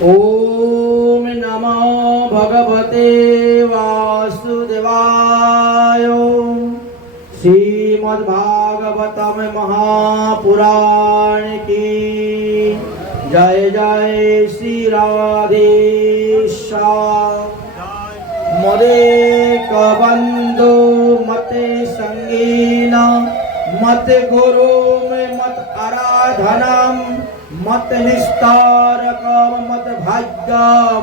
ओम नमो भगवते वासुदेवाय। श्रीमद्भागवतम महापुराण की जय जय श्री राधेश्याम। मदे कबंधु मते संगीन मत गुरु में मत आराधनम मत निस्तारकम मत भाग्यम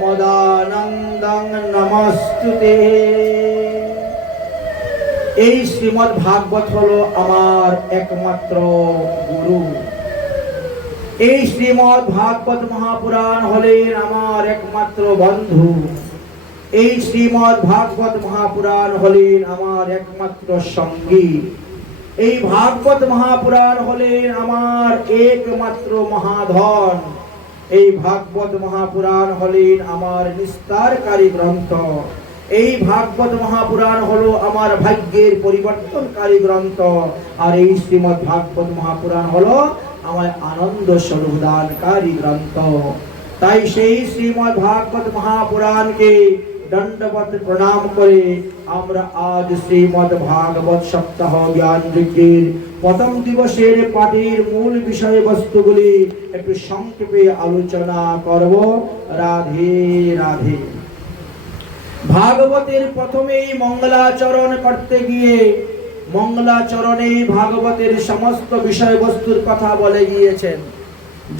मदानंदं नमस्तुते। এই শ্রীমদ্ ভাগবত হলো আমার একমাত্র গুরু। এই শ্রীমদ্ ভাগবত মহাপুরাণ হলেন আমার একমাত্র বন্ধু। এই শ্রীমদ্ ভাগবত মহাপুরাণ হলেন আমার একমাত্র সঙ্গী। এই ভাগবত মহাপুরাণ হলেন আমার একমাত্র মহাধন। এই ভাগবত মহাপুরাণ হলেন আমার নিস্তারকারী গ্রন্থ। এই ভাগবত মহাপুরাণ হলো আমার ভাগ্যের পরিবর্তনকারী গ্রন্থ। আর এই শ্রীমদ্ ভাগবত মহাপুরাণ হলো আমার আনন্দ স্বরূপদানকারী গ্রন্থ। তাই সেই শ্রীমদ্ ভাগবত মহাপুরাণকে দণ্ডবত প্রণাম করে আমরা আজ শ্রীমদ্ ভাগবত সপ্তাহ জ্ঞান যজ্ঞের প্রথম দিবসের পাঠের মূল বিষয়বস্তুগুলি একটু সংক্ষেপে আলোচনা করব। রাধে রাধে। ভাগবতের প্রথমেই মঙ্গলাচরণ করতে গিয়ে মঙ্গলাচরণে ভাগবতের সমস্ত বিষয়বস্তুর কথা বলে গিয়েছেন।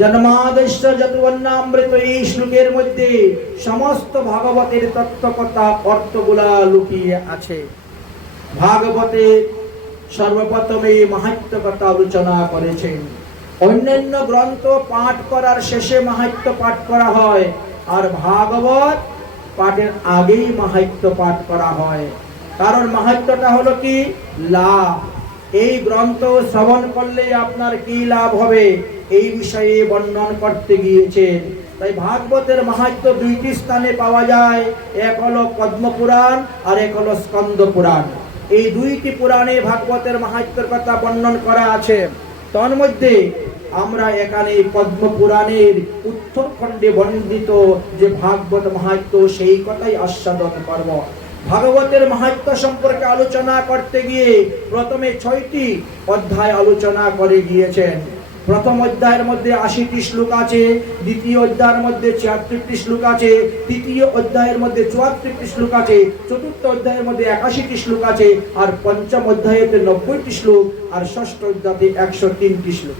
জন্মাদস্য যতুবর্ণামৃত এই শ্লোকের মধ্যে সমস্ত ভাগবতের তত্ত্বকথা অর্থগুলা লুকিয়ে আছে। ভাগবতে সর্বপ্রথমে মাহাত্ম্য কথা আলোচনা করেছেন। অন্যান্য গ্রন্থ পাঠ করার শেষে মাহাত্ম্য পাঠ করা হয়, আর ভাগবত পাঠের আগেই মাহাত্ম্য পাঠ করা হয়। কারণ মাহাত্ম্যটা হলো কি? লাভ। এই গ্রন্থ শ্রবণ করলে আপনার কি লাভ হবে এই বিষয়ে বর্ণন করতে গিয়েছেন। তাই ভাগবতের মাহাত্ম্য দুইটি স্থানে পাওয়া যায়। এক হলো পদ্মপুরাণ আর এক হলো স্কন্দ পুরাণ। এই দুইটি পুরাণে ভাগবতের মাহাত্ম্যের কথা বর্ণন করা আছে। তন্মধ্যে আমরা এখানে পদ্মপুরাণের উত্তরখণ্ডে বর্ণিত যে ভাগবত মাহাত্ম্য সেই কথাই আস্বাদন করব। ভাগবতের মাহাত্ম্য সম্পর্কে আলোচনা করতে গিয়ে প্রথমে 6টি অধ্যায় আলোচনা করে গিয়েছেন। প্রথম অধ্যায়ের মধ্যে 80টি শ্লোক আছে, দ্বিতীয় অধ্যায়ের মধ্যে 76টি শ্লোক আছে, তৃতীয় অধ্যায়ের মধ্যে 74টি শ্লোক আছে, চতুর্থ অধ্যায়ের মধ্যে 81টি শ্লোক আছে, আর পঞ্চম অধ্যায়েতে 90টি শ্লোক, আর ষষ্ঠ অধ্যায়ে 103টি শ্লোক।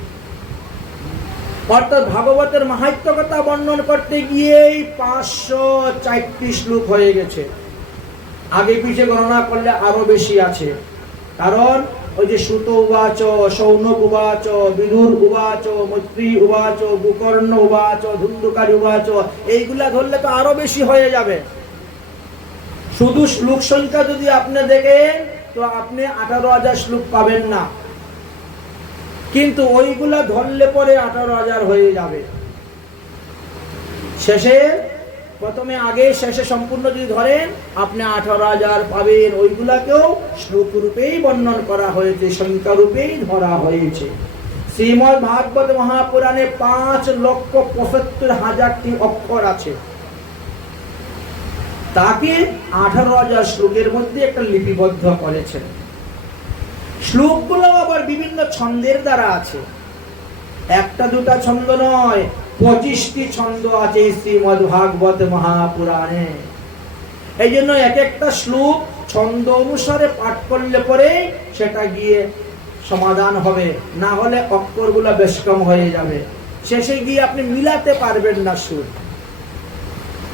অর্থাৎ ভাগবতের মাহাত্ম্য কথা বর্ণন করতে গিয়েই 504টি শ্লোক হয়ে গেছে। আগে পিছে গণনা করলে আরো বেশি আছে। কারণ ওই যে সুত উবাচ, সৌনক উবাচ, বিদুর উবাচ, মৈত্রী উবাচ, গোকর্ণ উবাচ, ধুন্ধুকারী উবাচ, এইগুলা ধরলে তো আরো বেশি হয়ে যাবে। শুধু শ্লোক সংখ্যা যদি আপনি দেখেন তো আপনি 18,000 শ্লোক পাবেন না, কিন্তু ওইগুলা ধরলে পরে 18,000 হয়ে যাবে। শেষে প্রথমে আগে শেষে সম্পূর্ণ যদি ধরেন আপনি 18,000 পাবেন। ওইগুলাকেও শ্লোক রূপেই বর্ণন করা হয়েছে, সংখ্যা রূপেই ধরা হয়েছে। শ্রীমদ্ ভাগবত মহাপুরাণে 5,75,000টি অক্ষর আছে। তাকে 18,000 শ্লোকের মধ্যে একটা লিপিবদ্ধ করেছেন। শ্লোকগুলো আবার বিভিন্ন ছন্দের দ্বারা আছে। একটা দুটা ছন্দ নয়, 25টি ছন্দ আছে শ্রীমদ্ ভাগবত মহাপুরাণে। এই জন্য এক একটা শ্লোক ছন্দ অনুসারে পাঠ করলে পরে সেটা গিয়ে সমাধান হবে, না হলে অক্ষরগুলা বেশ কম হয়ে যাবে, শেষে গিয়ে আপনি মিলাতে পারবেন না সুর।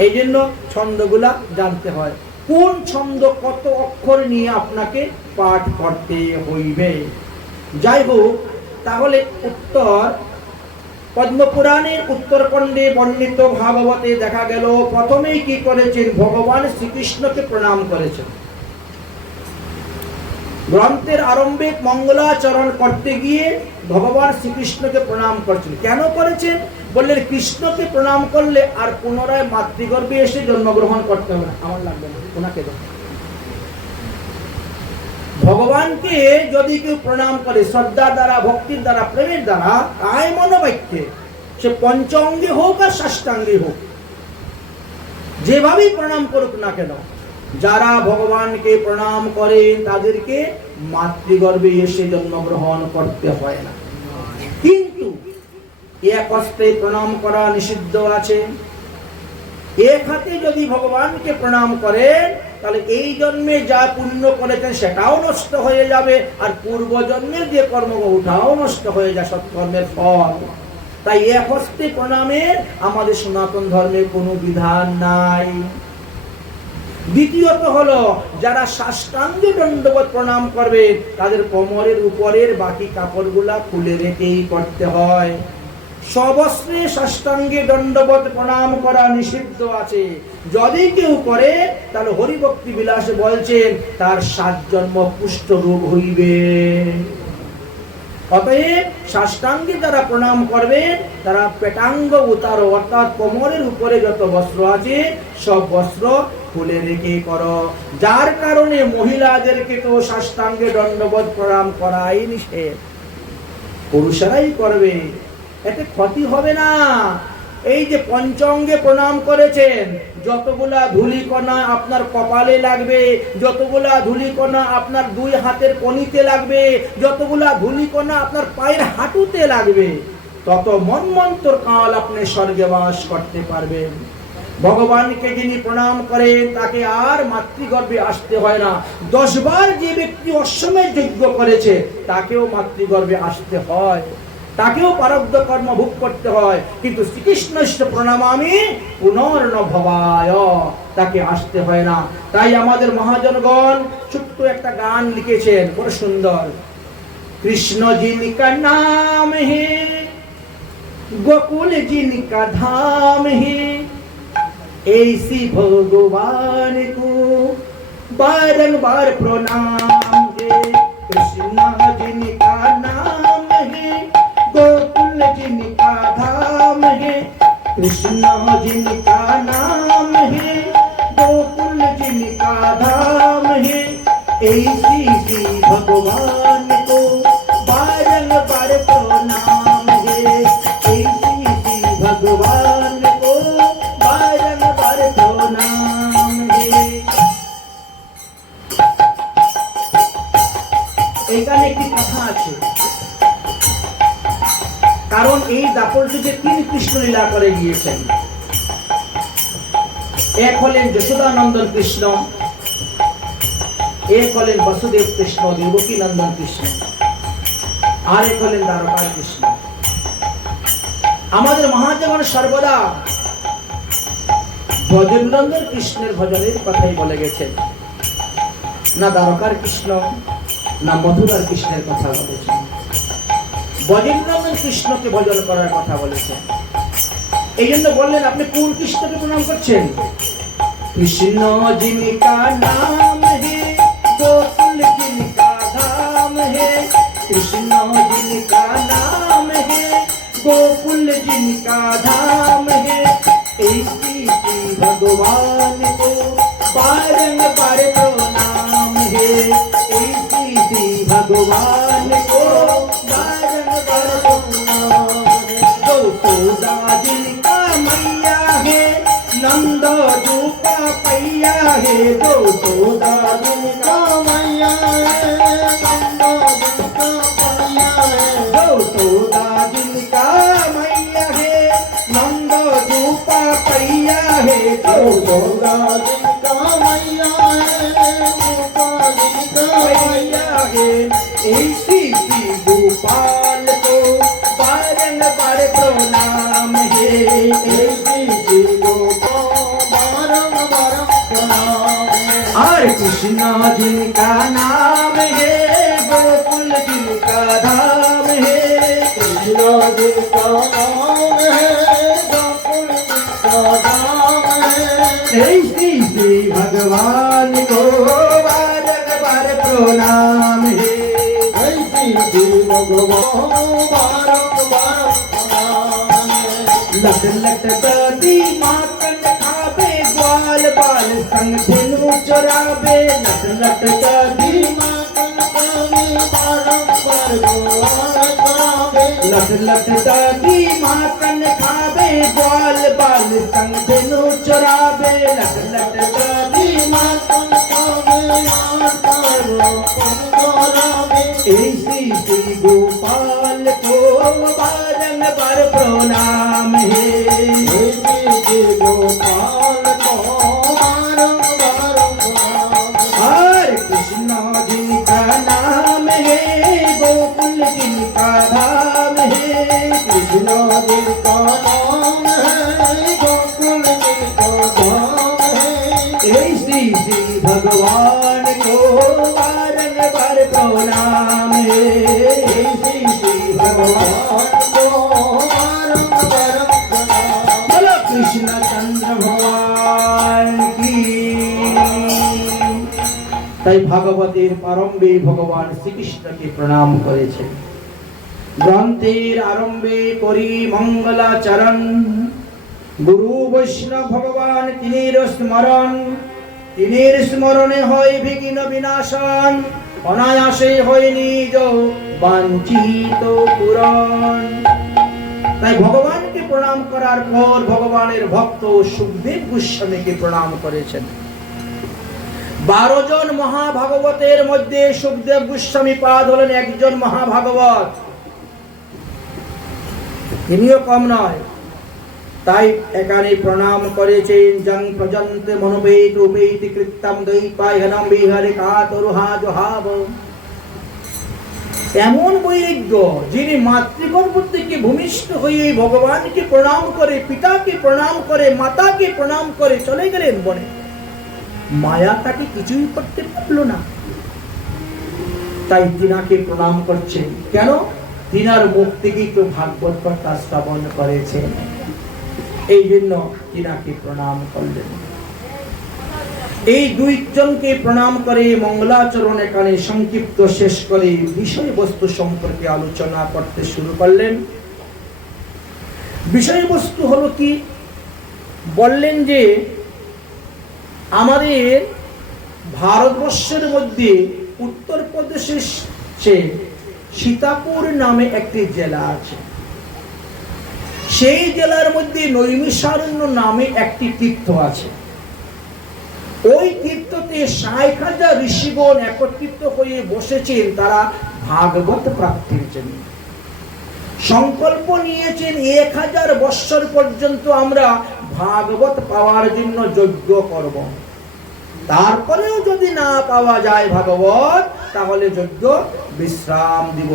এই জন্য ছন্দগুলা জানতে হয়, কোন ছন্দ কত অক্ষর নিয়ে আপনাকে পাঠ করতে হইবে। যাই হোক, তাহলে উত্তর পদ্মপুরাণের উত্তরখণ্ডে বর্ণিত ভাগবতে দেখা গেল প্রথমেই কি করেছেন? ভগবান শ্রীকৃষ্ণকে প্রণাম করেছেন। গ্রন্থের আরম্ভে মঙ্গলাচরণ করতে গিয়ে ভগবান শ্রীকৃষ্ণকে প্রণাম করছেন। কেন করেছেন? বললেন কৃষ্ণকে প্রণাম করলে আর পুনরায় মাতৃগর্ভে এসে জন্মগ্রহণ করতে হবে না, আমার লাগবে না, ওনাকে দেখো। ভগবানকে যদি কেউ প্রণাম করে শ্রদ্ধা দ্বারা, ভক্তির দ্বারা, প্রেমের দ্বারা, কায় মনোবাক্যে, সে পঞ্চাঙ্গে হোক আর ষষ্ঠাঙ্গে হোক, যেভাবেই প্রণাম করুক না কেন, যারা ভগবানকে প্রণাম করেন তাদেরকে মাতৃগর্ভে এসে জন্মগ্রহণ করতে হয় না। কিন্তু এক হস্তে প্রণাম করা নিষিদ্ধ আছে। এক হাতে যদি ভগবানকে প্রণাম করেন তাহলে এই জন্মে যা পুণ্য করেছেন সেটাও নষ্ট হয়ে যাবে, আর পূর্ব জন্মের যে কর্ম ওটাও নষ্ট হয়ে যায়, সৎকর্মের ফল। তাই এক হস্তে প্রণামের আমাদের সনাতন ধর্মের কোনো বিধান নাই। দ্বিতীয়ত হলো, যারা সাষ্টাঙ্গে দণ্ডবত প্রণাম করবে তাদের কোমরের উপরের বাকি কাপড়গুলা খুলে রেখেই করতে হয়। সবস্ত্রে সাষ্টাঙ্গে দণ্ডবত প্রণাম করা নিষিদ্ধ আছে। যদি কেউ করে তাহলে হরিভক্তি বিলাসে বলছেন তার 7 জন্ম কুষ্ঠ রোগ হইবে। অতএব সাষ্টাঙ্গে যারা প্রণাম করবেন তারা পেটাঙ্গ উতার অর্থাৎ কোমরের উপরে যত বস্ত্র আছে সব বস্ত্র খুলে রেখে করো। যার কারণে মহিলাদেরকে তো সাষ্টাঙ্গে দণ্ডবত প্রণাম করাই নিষেধ, পুরুষেরাই করবে, এতে ক্ষতি হবে না। এই যে পঞ্চাঙ্গে প্রণাম করেছেন, যতগুলা ধূলিকণা আপনার কপালে লাগবে, যতগুলা ধূলিকণা আপনার 2 হাতের কনিতে লাগবে, যতগুলা ধূলিকণা আপনার পায়ের হাঁটুতে লাগবে, তত মন্বন্তর কাল আপনি স্বর্গে বাস করতে পারবেন। ভগবানকে যিনি প্রণাম করেন তাকে আর মাতৃগর্ভে আসতে হয় না। 10 বার যে ব্যক্তি অশ্বমেধ যজ্ঞ করেছে তাকেও মাতৃগর্ভে আসতে হয়, তাকেও প্রারব্ধ কর্ম ভোগ করতে হয়, কিন্তু শ্রীকৃষ্ণস্য প্রণামামি পুনর্ন ভবায়, তাকে আসতে হয় না। তাই আমাদের মহাজনগণ ছোট্ট একটা গান লিখেছেন, বড় সুন্দর। কৃষ্ণ জিনকা নাম হে, গোকুল জিনকা ধাম হে, ऐसी भगवान को बारंबार प्रणाम है। कृष्ण जिनका नाम है, गोकुल जिनका धाम है, कृष्ण जिनका नाम है, गोकुल जिनका धाम है, ऐसी भगवान को बारंबार प्रणाम है, ऐसी भगवान को बारंबार प्रणाम है। এখানে একটি কথা আছে, কারণ এই দাপর যুগে 3 কৃষ্ণ লীলা করে গিয়েছেন। এক হলেন যশোদানন্দন কৃষ্ণ, এক হলেন বসুদেব কৃষ্ণ দেবকী নন্দন কৃষ্ণ, আর এক হলেন দ্বারকার কৃষ্ণ। আমাদের মহাজগণ সর্বদা ব্রজনন্দন কৃষ্ণের ভজনের কথাই বলে গেছেন, না দ্বারকার কৃষ্ণ না মথুরার কৃষ্ণের কথা বলেছেন। ব্রজনন্দন কৃষ্ণকে ভজন করার কথা বলেছেন। এই জন্য বললেন আপনি কোন কৃষ্ণকে প্রণাম করছেন? কৃষ্ণ জিনকা নাম হে, গোকুল জিনকা ধাম হে, কৃষ্ণ जिनका नाम है, गोकुल जिनका धाम है, ऐसी भगवान को बारंबार प्रणाम है, ऐसी भगवान को बारंबार प्रणाम है। यशोदा जिनका मैया है, नंद दूपा पैया है, यशोदा जिनका मैया है, नंद दूपा पैया है, यशोदा जिनका मैया है, नंद दूपा पैया है, यशोदा जिनका मैया है, दूपा जिनका पैया है, ऐसी गोपाल को बारंबार प्रणाम है, ऐसी गोपाल बारंबार प्रणाम है। और कृष्ण जिनका नाम है, गोकुल जिनका धाम है, कृष्ण जिनका नाम है, गोकुल जिनका धाम है, ऐसी भगवान को बारंबार प्रणाम है, ऐसी भगवान बारंबार प्रणाम है। लट लट दादी माखन खावे, ग्वाल बाल संग धेनु चरावे, लट लट दादी माखन खावे, बारंबार ग्वाल चरावे, लट लट दादी माखन खावे ग्वाल बाल संग धेनु चरावे लट लट दादी माखन खावे ऐसी श्री गोपाल को बारंबार प्रणाम है श्री गोपाल को बारंबार प्रणाम हरे कृष्णा जिनका नाम है गोकुल जिनका धाम है कृष्णा जिनका नाम है गोकुल जिनका धाम है ऐसी श्री भगवान को बारंबार प्रणाम है ऐसी श्री भगवान को बारंबार प्रणाम बोलो कृष्ण चंद्र भगवान की। তাই ভাগবতের প্রারম্ভে ভগবান শ্রীকৃষ্ণকে প্রণাম করেছেন। গ্রন্থের আরম্ভে করি মঙ্গলাচরণ গুরু বৈষ্ণব ভগবান তিনির স্মরণ তিনির স্মরণে হয় বিঘ্ন বিনাশন অনায়াসে হয় নিজ বাঞ্ছিত পূরণ। তাই ভগবানকে প্রণাম করার পর ভগবানের ভক্ত সুখদেব গোস্বামীকে প্রণাম করেছেন। 12 জন মহাভাগবতের মধ্যে সুখদেব গোস্বামী পাদ হলেন একজন মহাভাগবত, তিনিও কম নয়। তাই এখানে প্রণাম করেছেন জং প্রজন্ত মনোবেত উপেতি কৃত্যম দৈপায়নম বিহরে কাতরুহা জহাব। এমন বৈরাগ্য যিনি মাতৃগর্ভ থেকে ভূমিষ্ঠ হয়ে ভগবানকে প্রণাম করে পিতাকে প্রণাম করে মাতাকে প্রণাম করে চলে গেলেন বনে। মায়া তাকে কিছুই করতে পারলো না, তাই তিনাকে প্রণাম করছেন। কেন? তিনার মুখ থেকেই তো ভাগবত কথা শ্রবণ করেছেন, এই জন্য তিনাকে প্রণাম করলেন। এই দুইজনকে প্রণাম করে মঙ্গলাচরণ এখানে সংক্ষিপ্ত শেষ করে বিষয়বস্তু সম্পর্কে আলোচনা করতে শুরু করলেন। বিষয়বস্তু হলো কি? বললেন যে আমাদের ভারতবর্ষের মধ্যে উত্তরপ্রদেশের সীতাপুর নামে একটি জেলা আছে। সেই জেলার মধ্যে নৈমিষারণ্য নামে একটি তীর্থ আছে। ওই তীর্থতে 60,000 ঋষিগণ একত্রিত হয়ে বসেছেন, তারা ভাগবত প্রাপ্তির জন্য সংকল্প নিয়েছেন। 1000 বৎসর পর্যন্ত আমরা ভাগবত পাওয়ার জন্য যজ্ঞ করব, তারপরেও যদি না পাওয়া যায় ভাগবত তাহলে যজ্ঞ বিশ্রাম দিব।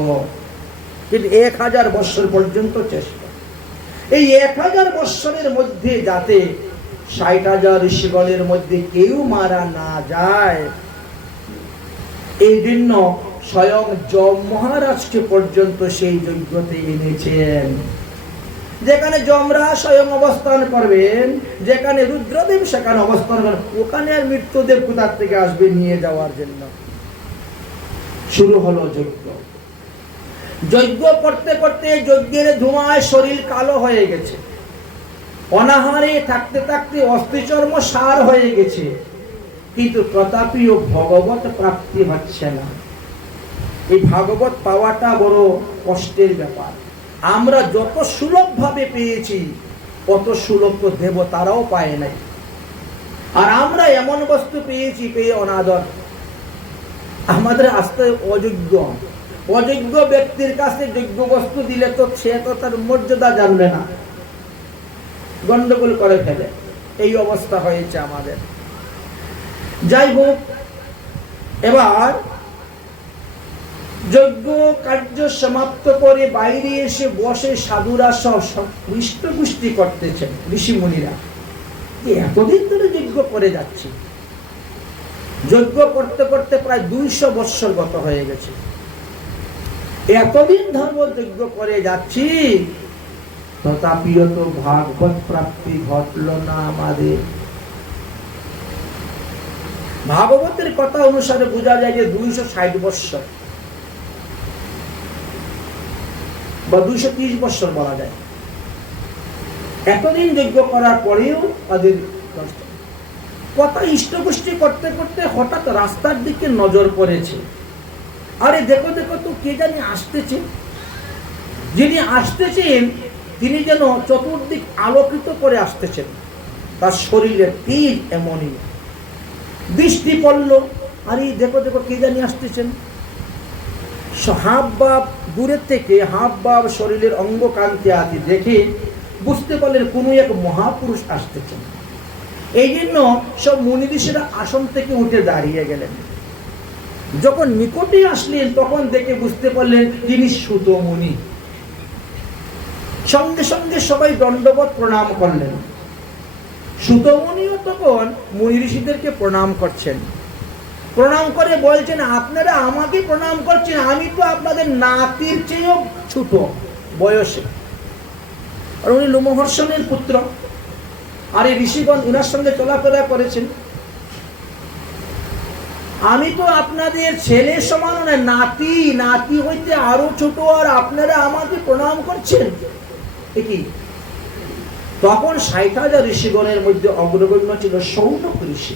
কিন্তু 1000 বৎসর পর্যন্ত চেষ্টা। এই 1000 বৎসরের মধ্যে যাতে 60,000 ঋষিগণের মধ্যে কেউ মারা না যায়, এই জন্য স্বয়ং যম মহারাজকে পর্যন্ত সেই যজ্ঞতে এনেছেন। যেখানে যমরাজ স্বয়ং অবস্থান করবেন, যেখানে রুদ্রদেব সেখানে অবস্থান করবেন, ওখানে আর মৃত্যুদেব কোথার থেকে আসবে নিয়ে যাওয়ার জন্য। শুরু হলো যজ্ঞ। যজ্ঞ করতে করতে যজ্ঞের ধোঁয়ায় শরীর কালো হয়ে গেছে, অনাহারে থাকতে থাকতে অস্থিচর্ম সার হয়ে গেছে, কিন্তু তথাপিও ভগবত প্রাপ্তি হচ্ছে না। এই ভাগবত পাওয়াটা বড় কষ্টের ব্যাপার। আমরা যত সুলভ ভাবে পেয়েছি অত সুলভ তো দেবতারাও পায় নাই। আর আমরা এমন বস্তু পেয়েছি পেয়ে অনাদর। আমাদের আসতে অযোগ্য অযোগ্য ব্যক্তির কাছে যোগ্য বস্তু দিলে তো সে তো তার মর্যাদা জানবে না, গন্ডগোল করে ফেলে। এই অবস্থা হয়েছে আমাদের। যাই হোক, এবার যজ্ঞ কার্য সমাপ্ত করে বাইরে এসে বসে সাধুরা সব হৃষ্টপুষ্টি করতেছেন ঋষি মুনিরা। এতদিন ধরে যজ্ঞ করে যাচ্ছি, যজ্ঞ করতে করতে প্রায় 200 বৎসর গত হয়ে গেছে। এতদিন ধর্ম যজ্ঞ করে যাচ্ছি, তথাপিও তো ভাগবত প্রাপ্তি ঘটল না আমাদের। ভাগবতের কথা অনুসারে বোঝা যায় যে 260 বৎসর বা 230 বৎসর বলা যায়। এতদিন যজ্ঞ করার পরেও তাদের কথা ইষ্টপুষ্টি করতে করতে হঠাৎ রাস্তার দিকে নজর পড়েছে। আরে দেখো দেখো তো কে জানি আসতেছে। যিনি আসতেছেন তিনি যেন চতুর্দিক আলোকিত করে আসতেছেন। তার শরীরের তীর এমনই। দৃষ্টি পড়ল, আরে দেখো দেখো কে জানি আসতেছেন। হাব বাব দূরের থেকে হাব বাব শরীরের অঙ্গ কান্তি আদি দেখে বুঝতে পারলেন কোনো এক মহাপুরুষ আসতেছেন। এই জন্য সব মুনি ঋষিরা আসন থেকে উঠে দাঁড়িয়ে গেলেন। যখন নিকটে আসলেন তখন দেখে বুঝতে পারলেন তিনি সুত মুনি। সঙ্গে সঙ্গে সবাই দণ্ডবত প্রণাম করলেন। সুত মুনিও তখন মুনি ঋষিদেরকে প্রণাম করছেন। প্রণাম করে বলছেন, আপনারা আমাকে প্রণাম করছেন, আমি তো আপনাদের নাতির চেয়েও ছোট বয়সে। আর উনি লোমহর্ষণের পুত্র। আর এই ঋষিগণ উনার সঙ্গে চলাফেরা করেছেন। আমি তো আপনাদের ছেলে সমান নয়, নাতি, নাতি হইতে আরো ছোট, আর আপনারা আমাকে প্রণাম করছেন। কি তখন ৬০,০০০ ঋষিগণের মধ্যে অগ্রগণ্য ছিল শৌনক ঋষি।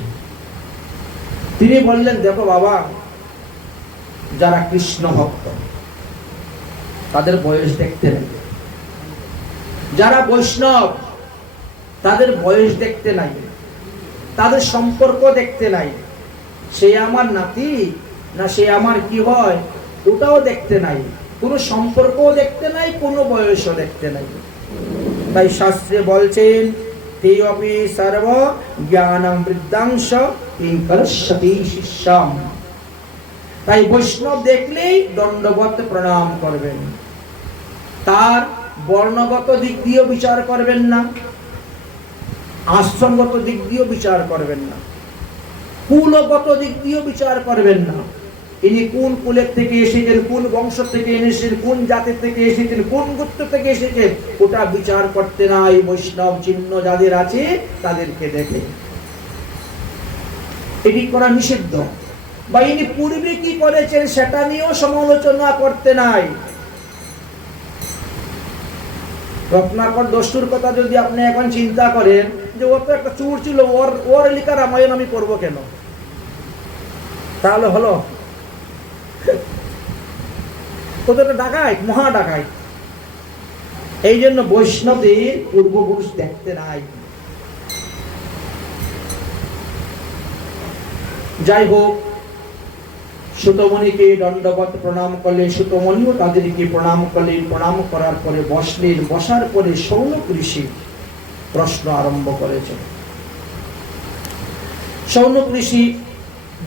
তিনি বললেন, দেখো বাবা, যারা কৃষ্ণ ভক্ত তাদের বয়স দেখতে নাই, যারা বৈষ্ণব তাদের বয়স দেখতে নাই, তাদের সম্পর্ক দেখতে নাই। সে আমার নাতি না সে আমার কি হয় ওটাও দেখতে নাই, কোনো সম্পর্কও দেখতে নাই, কোনো বয়সও দেখতে নাই। তাই শাস্ত্রে বলছেন, তে অপি সর্ব জ্ঞানম বৃদ্ধাংশ কিংকরস্যতি শিষ্যম। তাই বৈষ্ণব দেখলেই দণ্ডবত প্রণাম করবেন। তার বর্ণগত দিক দিয়েও বিচার করবেন না, আশ্রমগত দিক দিয়েও বিচার করবেন না, কুলগত দিক দিয়েও বিচার করবেন না। ইনি কোন কুলের থেকে এসেছেন, কোন বংশ থেকে এসেছেন, কোন জাতি থেকে এসেছেন, কোন গোত্র থেকে এসেছেন, ওটা বিচার করতে নাই। বৈষ্ণব চিহ্ন যাদের আছে তাদেরকে দেখে। এটি করা নিষিদ্ধ। বা ইনি পূর্বে কি করেছেন সেটা নিয়েও সমালোচনা করতে নাই। রত্নাকর দস্তুর কথা যদি আপনি এখন চিন্তা করেন যে ও তো একটা চুর ছিল, ওর লিখা রামায়ণ আমি করবো কেন, তাহলে হলো ও তো ডাকাইত, মহা ডাকাইত। এই জন্য বৈষ্ণবদের পূর্বপুরুষ দেখতে নাই। যাই হোক, সুতমণিকে দণ্ডবত প্রণাম করলেন, সুতমণিও তাদেরকে প্রণাম করলেন। প্রণাম করার পরে বসলেন। বসার পরে শৌনক ঋষি প্রশ্ন আরম্ভ করেছেন। শৌনক ঋষি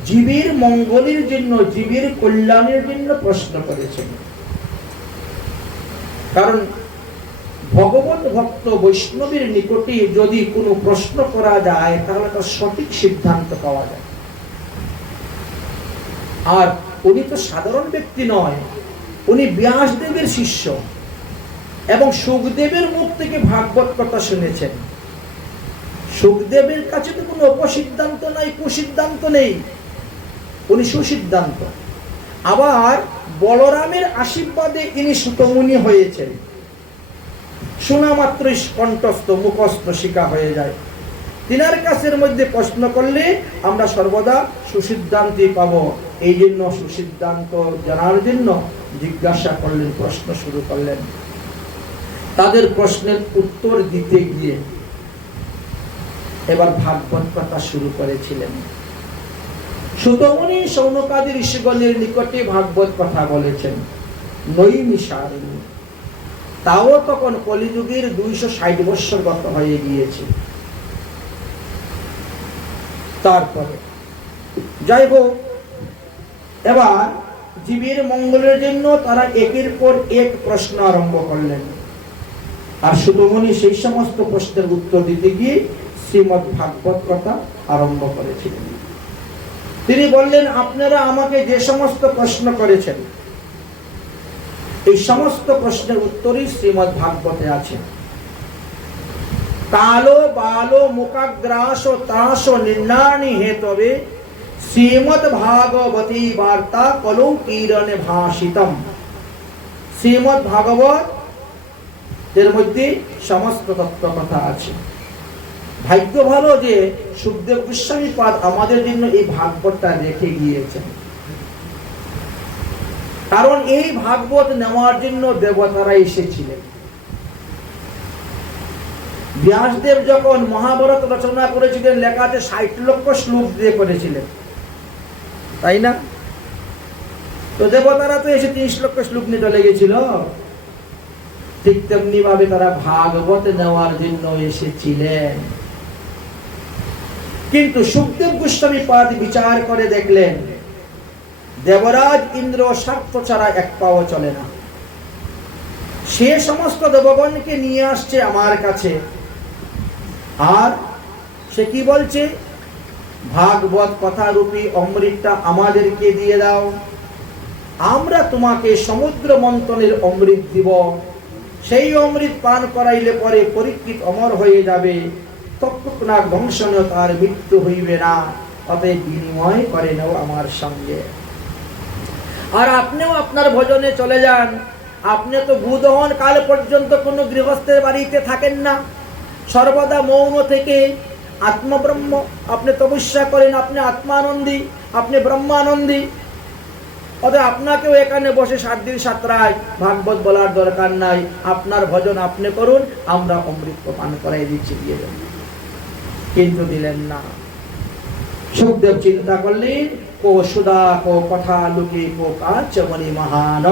জীবের মঙ্গলের জন্য, জীবের কল্যাণের জন্য প্রশ্ন করেছেন। কারণ ভগবত ভক্ত বৈষ্ণবের নিকটে যদি কোনো প্রশ্ন করা যায় তাহলে তার সঠিক সিদ্ধান্ত পাওয়া যায়। আর উনি তো সাধারণ ব্যক্তি নয়, উনি ব্যাসদেবের শিষ্য এবং সুখদেবের মুখ থেকে ভাগবত কথা শুনেছেন। সুখদেবের কাছে তো কোনো অপসিদ্ধান্ত নাই, কুসিদ্ধান্ত নেই, উনি সুসিদ্ধান্ত। আবার বলরামের আশীর্বাদে ইনি সুতমুনি হয়েছেন। শোনা মাত্রই কণ্ঠস্থ, মুখস্থ শিখা হয়ে যায়। তিনার কাছের মধ্যে প্রশ্ন করলে আমরা সর্বদা সুসিদ্ধান্তই পাবো। এই জন্য সুসিদ্ধান্ত জানার জন্য জিজ্ঞাসা করলেন, প্রশ্ন শুরু করলেন। তাদের প্রশ্নের উত্তর দিতে গিয়ে এবার ভাগবত কথা শুরু করেছিলেন। সুতমুনি শৌনকাদি ঋষিগণের নিকটে ভাগবত কথা বলেছেন নৈমিষারণ্যে। তাও তখন কলিযুগের 260 বৎসর গত হয়ে গিয়েছে। তারপরে যাই হোক, এবার জীবের মঙ্গলের জন্য তারা একের পর এক প্রশ্ন আরম্ভ করলেন। আর সুতমুনি সেই সমস্ত প্রশ্নের উত্তর দিতে গিয়ে শ্রীমদ্ ভাগবত কথা আরম্ভ করেছিলেন। তিনি বললেন, আপনারা আমাকে যে সমস্ত প্রশ্ন করেছেন এই সমস্ত প্রশ্নের উত্তরই শ্রীমদ্ ভাগবতে আছে। কালো বালো মুখাগ্রাস তাস নির্ণানি হেতবে শ্রীমদ্ ভাগবতী বার্তা কলৌ কিরণে ভাষিতম। শ্রীমদ্ ভাগবত এর মধ্যে সমস্ত তত্ত্ব কথা আছে। ভাগ্য ভালো যে সুখদেব গোস্বামী পাদ আমাদের জন্য এই ভাগবতটা রেখে গিয়েছেন। কারণ এই ভাগবত নেওয়ার জন্য দেবতারা এসেছিলেন। ব্যাসদেব যখন মহাভারত রচনা করেছিলেন, লেখাতে ৬০ লক্ষ শ্লোক দিয়ে করেছিলেন, তাই না? তো দেবতারা তো এসে ৩০ লক্ষ শ্লোক নিয়ে চলে গেছিল। ঠিক তেমনি ভাবে তারা ভাগবত নেওয়ার জন্য এসেছিলেন। কিন্তু সুখদেব গোস্বামী পাদ বিচার করে দেখলেন, দেবরাজ ইন্দ্র স্বার্থ ছাড়া এক পাও চলে না। সে সমস্ত দেবগণকে নিয়ে আসছে আমার কাছে, আর সে কি বলছে, ভাগবত কথারূপী অমৃতটা আমাদেরকে দিয়ে দাও, আমরা তোমাকে সমুদ্র মন্থনের অমৃত দিব, সেই অমৃত পান করাইলে পরে পরীক্ষিত অমর হয়ে যাবে, তৎক্ষণাৎ দংশনে তার মৃত্যু হইবে না, অতএব বিনিময় করে নাও আমার সঙ্গে। আর আপনিও আপনার ভজনে চলে যান। আপনি তো ভূদহন কাল পর্যন্ত কোনো গৃহস্থের বাড়িতে থাকেন না, সর্বদা মৌন থেকে আত্মব্রহ্ম আপনি তপস্যা করেন, আপনি আত্মানন্দী, আপনি ব্রহ্মানন্দী। অতএব আপনাকেও এখানে বসে ৭ দিন ৭ রাত ভাগবত বলার দরকার নাই, আপনার ভজন আপনি করুন, আমরা অমৃত পান করাই দিচ্ছি, দিয়ে দেন। কিন্তু দিলেন না। সুখদেব চিন্তা করলেন, কো সুদা কো কথা লুকে কো কাজ মণি মহান।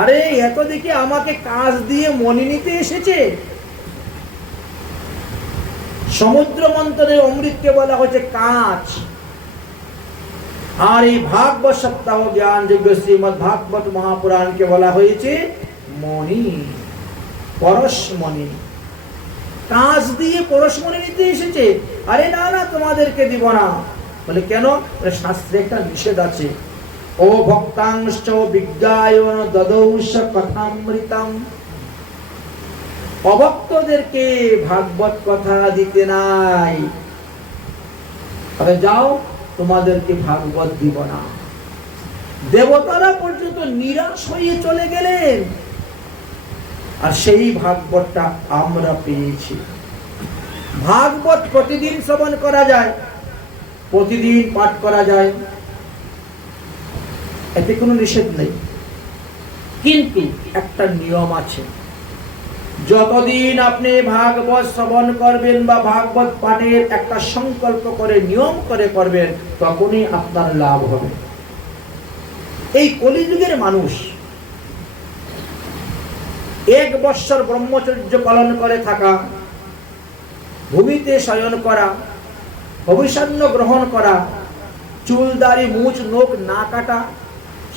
আরে এত দেখি আমাকে কাজ দিয়ে মণি নিতে এসেছে। সমুদ্র মন্থনের অমৃতকে বলা হচ্ছে কাঁচ, আর এই ভাগবত সপ্তাহ জ্ঞান যোগ্য শ্রীমদ ভাগবত মহাপুরাণকে বলা হয়েছে মণি, পরশমণি। কাঁচ দিয়ে পরশমণি নিতে এসেছে। আরে না না, তোমাদেরকে দিব না। বলে কেন? শাস্ত্রে একটা নিষেধ আছে, ও ভক্তাংশ বিজ্ঞায়ন দদৌষ কথামৃতম, অভক্তদেরকে ভাগবত কথা দিতে নাই। তবে যাও, তোমাদেরকে ভাগবত দিব না। দেবতারা পর্যন্ত নিরাশ হয়ে চলে গেলেন, আর সেই ভাগবতটা আমরা পেয়েছি। ভাগবত প্রতিদিন শ্রবণ করা যায়, প্রতিদিন পাঠ করা যায়, এতে কোনো নিষেধ নেই। কিন্তু একটা নিয়ম আছে, যতদিন আপনি ভাগবত শ্রবণ করবেন বা ভাগবত পাঠের একটা সংকল্প করে নিয়ম করে করবেন, তখনই আপনার লাভ হবে। এই কলিযুগের মানুষ 1 বৎসর ব্রহ্মচর্য পালন করে থাকা, ভূমিতে শয়ন করা, অভিসন্ন গ্রহণ করা, চুল দাড়ি মুছ নখ না কাটা,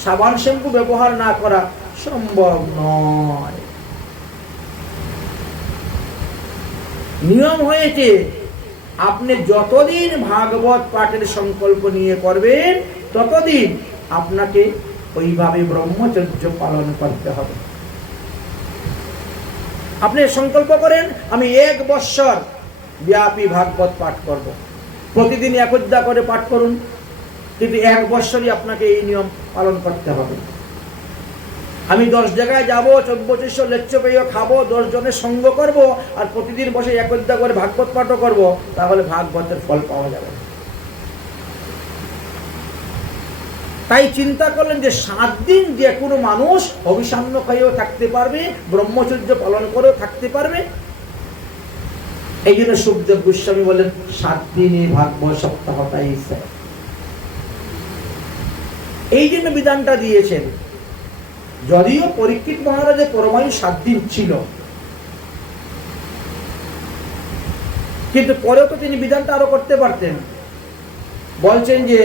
সাবান শ্যাম্পু ব্যবহার না করা সম্ভব নয়। নিয়ম হয়েছে, আপনি যতদিন ভাগবত পাঠের সংকল্প নিয়ে করবেন, ততদিন আপনাকে ওইভাবে ব্রহ্মচর্য পালন করতে হবে। আপনি সংকল্প করেন, আমি 1 বৎসর ব্যাপী ভাগবত পাঠ করব। প্রতিদিন 1 অধ্যায় করে পাঠ করুন, কিন্তু 1 বৎসরই আপনাকে এই নিয়ম পালন করতে হবে। আমি 10 জায়গায় যাব, 2400 লেচ্ছ পেয়ে খাবো, 10 জনের সঙ্গ করব, আর প্রতিদিন বসে 1 অধ্যায় করে ভাগবত পাঠও করব, তাহলে ভাগবতের ফল পাওয়া যাবে। তাই চিন্তা করলেন যে 7 দিন যে কোনো মানুষ অভিসান্ন খেয়েও থাকতে পারবে, ব্রহ্মচর্য পালন করেও থাকতে পারবে। এই জন্য সুখদেব গোস্বামী বলেন 7 দিনই ভাগবত সপ্তাহটাই এই জন্য বিধানটা দিয়েছেন। যদিও পরীক্ষিত মহারাজের পরমায়ু 7 দিন ছিল, কিন্তু পরেও তো তিনি বিধানটা আরো করতে পারতেন। বলছেন যে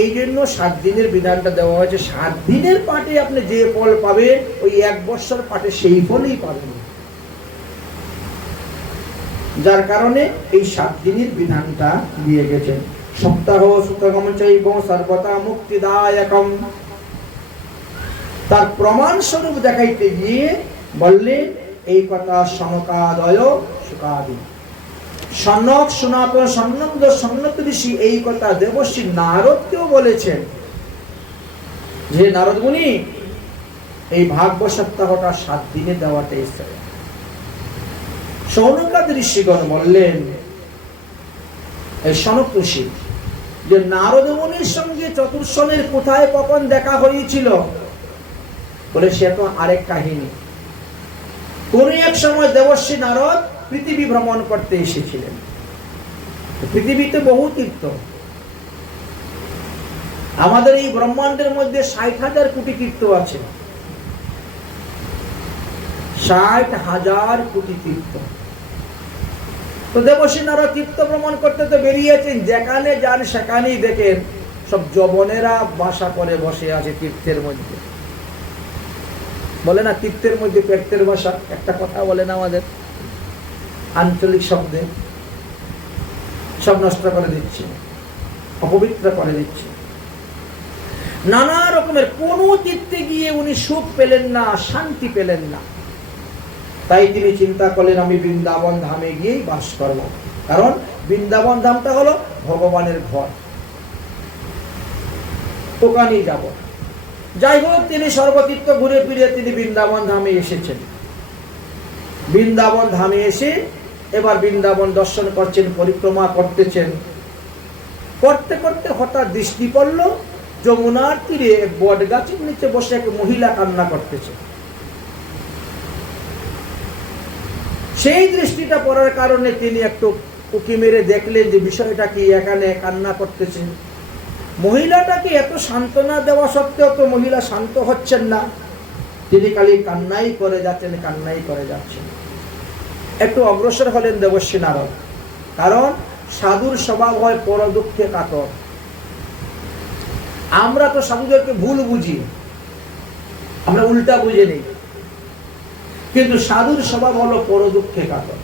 এই জন্য 7 দিনের বিধানটা দেওয়া হয়েছে। 7 দিনের পাঠে আপনি যে ফল পাবেন, ওই 1 বৎসর পাঠে সেই ফলই পাবেন। যার কারণে এই 7 দিনের বিধানটা দিয়ে গেছেন। সপ্তাহ সুতরাং চৈব সর্বদা মুক্তিদায়কম। তার প্রমাণ স্বরূপ দেখাইতে গিয়ে বললেন এই কথা সনকাদয় সুকাদি। সনক সনাতন সন্নন্দ সন্নত ঋষি এই কথা দেবশ্রী নারদকেও বলেছেন যে নারদ মুনি, এই ভাগবত সপ্তাহটা 7 দিনে দেওয়াটা ইচ্ছা। সৌনকাদি ঋষিগণ বললেন, এই সনক ঋষি যে নারদ মুনির সঙ্গে চতুর্শনের কোথায় কখন দেখা হয়েছিল বলে সে তো আরেক কাহিনী। কোন এক সময় দেবর্ষী নারদ পৃথিবী ভ্রমণ করতে এসেছিলেন। পৃথিবীতে বহু তীর্থ, আমাদের এই ব্রহ্মাণ্ডের মধ্যে 60,000 কোটি তীর্থ আছে, 60,000 কোটি তীর্থ। তো দেবর্ষী নারদ তীর্থ ভ্রমণ করতে তো বেরিয়েছেন, যেখানে যান সেখানেই দেখেন সব যবনেরা বাসা করে বসে আছে তীর্থের মধ্যে। বলে না তীর্থের মধ্যে পেটের বাসা, একটা কথা বলে না আমাদের আঞ্চলিক শব্দে, সব নষ্ট করে দিচ্ছে, অপবিত্র করে দিচ্ছে। নানা রকমের, কোন তীর্থে গিয়ে উনি সুখ পেলেন না, শান্তি পেলেন না। তাই তিনি চিন্তা করলেন আমি বৃন্দাবন ধামে গিয়েই বাস করব, কারণ বৃন্দাবন ধামটা হলো ভগবানের ঘর, ওখানেই যাব। যাই হোক, তিনি সর্বতীর্থ ঘুরে ফিরে তিনি বৃন্দাবন ধামে এসেছেন। বৃন্দাবন ধামে এসে এবার বৃন্দাবন দর্শন করছেন, পরিক্রমা করতেছেন। করতে করতে হঠাৎ দৃষ্টি পড়ল যমুনার তীরে বট গাছের নিচে বসে এক মহিলা কান্না করতেছে। সেই দৃষ্টিটা পড়ার কারণে তিনি একটু উকি মেরে দেখলেন যে বিষয়টা কি, এখানে কান্না করতেছে। মহিলাটাকে এত সান্ত্বনা দেওয়া সত্ত্বেও তো মহিলা শান্ত হচ্ছেন না, তিনি খালি কান্নাই করে যাচ্ছেন, কান্নাই করে যাচ্ছেন। একটু অগ্রসর হলেন দেবর্ষী নারদ, কারণ সাধুর স্বভাব হয় পর দুঃখে কাতর। আমরা তো সাধুদেরকে ভুল বুঝি, আমরা উল্টা বুঝে নেই, কিন্তু সাধুর স্বভাব হলো পর দুঃখে কাতর।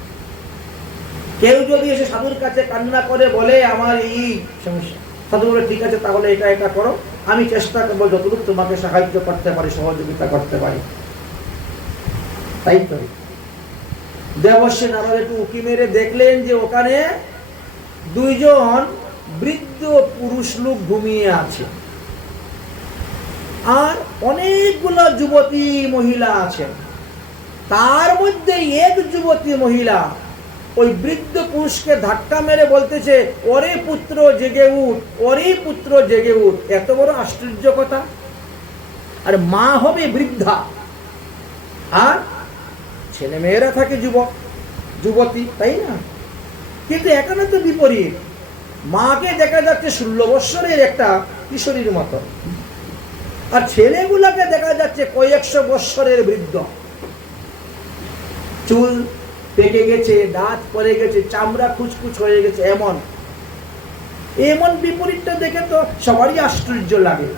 কেউ যদি এসে সাধুর কাছে কান্না করে বলে আমার এই সমস্যা, সাধু বলে ঠিক আছে তাহলে এটা এটা করো, আমি চেষ্টা করবো যতটুকু তোমাকে সাহায্য করতে পারি, সহযোগিতা করতে পারি। তাই তো দেবর্ষী নারদ একটু উকি মেরে দেখলেন যে ওখানে দুইজন বৃদ্ধ পুরুষ লোক ঘুমিয়ে আছে, আর অনেকগুলো যুবতী মহিলা আছেন। তার মধ্যে এক যুবতী মহিলা ওই বৃদ্ধ পুরুষকে ধাক্কা মেরে বলতেছে, ওরে পুত্র জেগে উঠ, ওরে পুত্র জেগে উঠ। এত বড় আশ্চর্য কথা! আর মা হবে বৃদ্ধা, আর ছেলে মেয়েরা থাকে যুবক যুবতী, তাই না? কিন্তু এখানে তো বিপরীত, মাকে দেখা যাচ্ছে 16 বৎসরের একটা কিশোরীর মতো, আর ছেলেগুলাকে দেখা যাচ্ছে কয়েকশো বৎসরের বৃদ্ধ। চুল পেকে গেছে, দাঁত পড়ে গেছে, চামড়া কুচকুচ হয়ে গেছে। এমন এমন বিপরীতটা দেখে তো সবারই আশ্চর্য লাগে।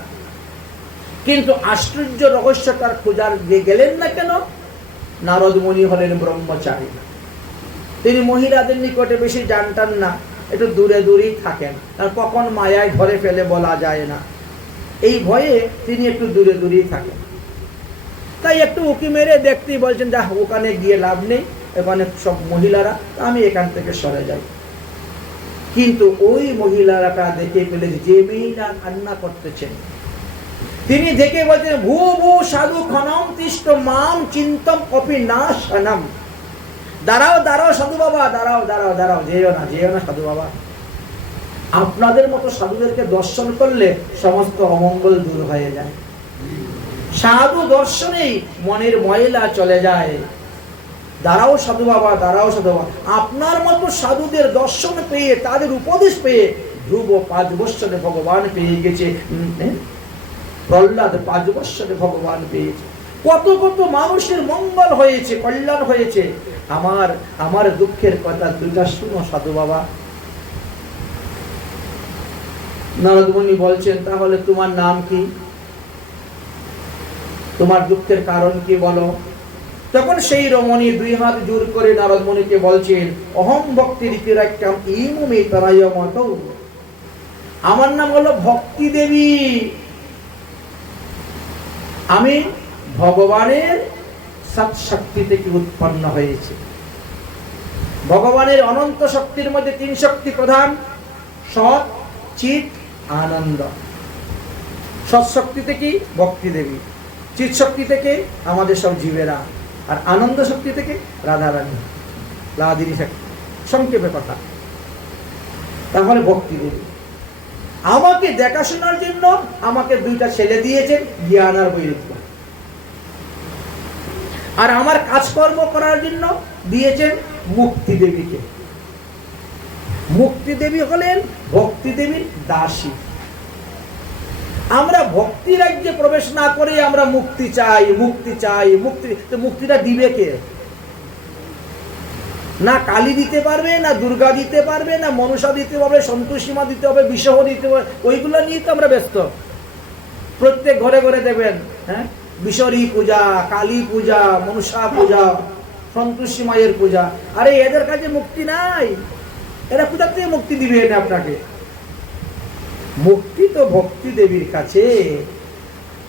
কিন্তু আশ্চর্য রহস্য তার খোঁজার গেলেন না কেন? নারদ মুনি হলেন ব্রহ্মচারী, তিনি মহিলাদের নিকটে বেশি জানতেন না, একটু দূরে দূরেই থাকেন, আর কখন মায়ায় ধরে ফেলে বলা যায় না, এই ভয়ে তিনি একটু দূরে দূরেই থাকেন। তাই একটু উকি মেরে দেখতেই বলছেন যা ওখানে গিয়ে লাভ নেই, ওখানে সব মহিলারা, আমি এখান থেকে সরে যাই। কিন্তু ওই মহিলারা দেখে পেলে যে মেয়েরা কান্না করতেছেন, তিনি দেখে বলছেন ভূ ভূ সাধু খনম তিষ্ঠ মাম চিন্তম অপি না সনম। দাঁড়াও দাঁড়াও সাধু বাবা, দাঁড়াও দাঁড়াও দাঁড়াও, যেও না যেও না সাধু বাবা। আপনাদের মতো সাধুদেরকে দর্শন করলে সমস্ত অমঙ্গল দূর হয়ে যায়। সাধু দর্শনেই মনের ময়লা চলে যায়। দাঁড়াও সাধু বাবা, দাঁড়াও সাধু বাবা। আপনার মতো সাধুদের দর্শন পেয়ে, তাদের উপদেশ পেয়ে ধ্রুব 5 বৎসরে ভগবান পেয়ে গেছে, প্রহ্লাদ 5 বৎসরে ভগবান পেয়েছে। কত কত মানুষের মঙ্গল হয়েছে, কল্যাণ হয়েছে। আমার দুঃখের কথা দুটা শুনো সাধু বাবা। নারদ মুনি বলছেন তাহলে তোমার নাম কি, তোমার দুঃখের কারণ কি বলো? তখন সেই রমণী 2 হাত জোর করে নারদ মুনিকে বলছেন অহম ভক্তি রীতিরাক্যাম ইমুমে তরায় মত। আমার নাম হলো ভক্তি দেবী, আমি ভগবানের সৎ শক্তি থেকে উৎপন্ন হয়েছে। ভগবানের অনন্ত শক্তির মধ্যে 3 শক্তি প্রধান, সৎ, চিৎ, আনন্দ। সৎ শক্তি থেকে ভক্তি দেবী, চিৎ শক্তি থেকে আমাদের সব জীবেরা, আর আনন্দ শক্তি থেকে রাধারানী, লাদিনী শক্তি। সংক্ষেপে কথা, তাহলে ভক্তি দেবী আমাকে দেখাশোনার জন্য আমাকে 2টা ছেলে দিয়েছেন, জ্ঞান আর বৈরাগ্য। আর আমার কাজকর্ম করার জন্য দিয়েছেন মুক্তি দেবীকে। মুক্তি দেবী হলেন ভক্তি দেবীর দাসী। আমরা ভক্তি রাজ্যে প্রবেশ না করে আমরা মুক্তি চাই, মুক্তি চাই, মুক্তি। তো মুক্তিটা দিবে কে? না কালী দিতে পারবে, না দুর্গা দিতে পারবে, না মনসা দিতে পারবে, সন্তোষীমা দিতে হবে, বিশ্বহ দিতে হবে। ওইগুলো নিয়ে তো আমরা ব্যস্ত। প্রত্যেক ঘরে ঘরে দেবেন, হ্যাঁ, বিশ্বরী পূজা, কালী পূজা, মনসা পূজা, সন্তোষী মায়ের পূজা। আরে এদের কাছে মুক্তি নাই। এরা কোথা থেকে মুক্তি দিবে না আপনাকে? মুক্তি তো ভক্তি দেবীর কাছে।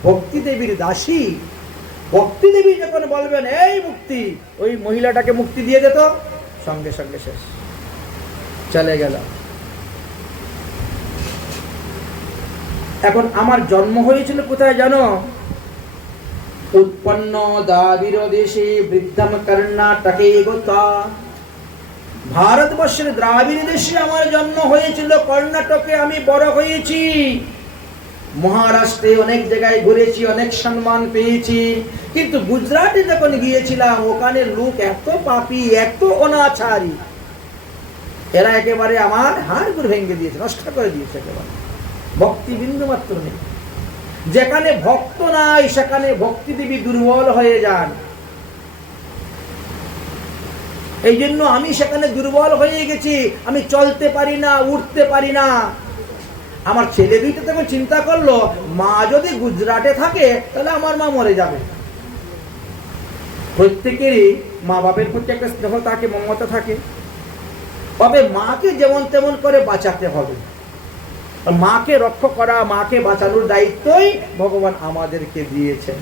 ভক্তি দেবীর দাসী। ভক্তি দেবী যখন বলবেন এই মুক্তি, ওই মহিলাটাকে মুক্তি দিয়ে দিত, সঙ্গে সঙ্গে শেষ, চলে গেল। এখন আমার জন্ম হয়েছিল কোথায় জানো? উৎপন্ন দ্রাবিড় দেশে বৃদ্ধম কর্ণাটকে গোতা। ভারতবর্ষের দ্রাবিড় দেশে আমার জন্ম হয়েছিল, কর্ণাটকে আমি বড় হয়েছি, মহারাষ্ট্রে অনেক জায়গায় ঘুরেছি, অনেক সম্মান পেয়েছি। কিন্তু গুজরাটে যখন গিয়েছিলাম, ওখানে লোক এত পাপী, এত অনাচারী, এরা একেবারে আমার হাড়গুড় ভেঙে দিয়েছে, নষ্ট করে দিয়েছে একেবারে। ভক্তি বিন্দু মাত্র নেই। যেখানে ভক্ত নাই সেখানে ভক্তি দেবী দুর্বল হয়ে যান। এই জন্য আমি সেখানে দুর্বল হয়ে গেছি। আমি চলতে পারি না, উঠতে পারি না। আমার ছেলে দুইটা তখন চিন্তা করলো, মা যদি গুজরাটে থাকে তাহলে আমার মা মরে যাবে। প্রত্যেকেরই মা বাপের প্রতি একটা স্নেহ থাকে, মমতা থাকে। তবে মাকে যেমন তেমন করে বাঁচাতে হবে। মাকে রক্ষা করা, মাকে বাঁচানোর দায়িত্বই ভগবান আমাদেরকে দিয়েছেন।